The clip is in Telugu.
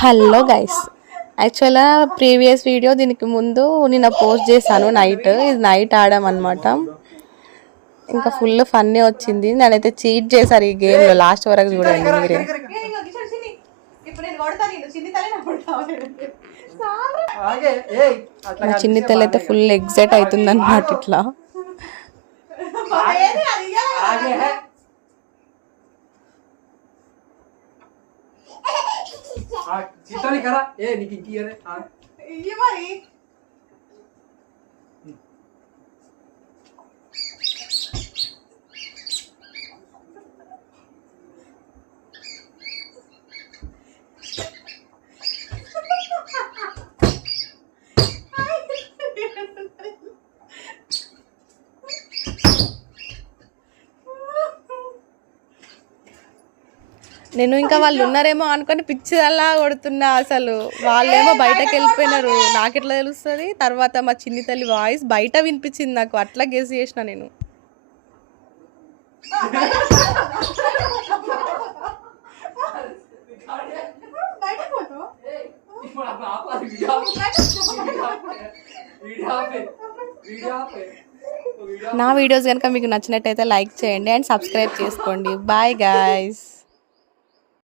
హలో గైస్, యాక్చువల్గా ప్రీవియస్ వీడియో దీనికి ముందు నిన్న పోస్ట్ చేశాను. ఇది నైట్ ఆడామన్నమాట. ఇంకా ఫుల్ ఫన్నీ వచ్చింది. నేనైతే చీట్ చేశారు ఈ గేమ్లో. లాస్ట్ వరకు చూడండి మీరే. మా చిన్ని తల్లి అయితే ఫుల్ ఎగ్జైట్ అవుతుంది అన్నమాట. ఇట్లా చిత్తాన్ని కరా నీకు ఇంక మరి నేను ఇంకా వాళ్ళు ఉన్నారేమో అనుకొని పిచ్చిదల్లా కొడుతున్నా. అసలు వాళ్ళేమో బయటకు వెళ్ళిపోయినారు. నాకు ఎట్లా తెలుస్తుంది? తర్వాత మా చిన్ని తల్లి వాయిస్ బయట వినిపించింది నాకు. అట్లా గెస్ చేసిన నేను. నా వీడియోస్ కనుక మీకు నచ్చినట్టయితే లైక్ చేయండి అండ్ సబ్స్క్రైబ్ చేసుకోండి. Bye guys.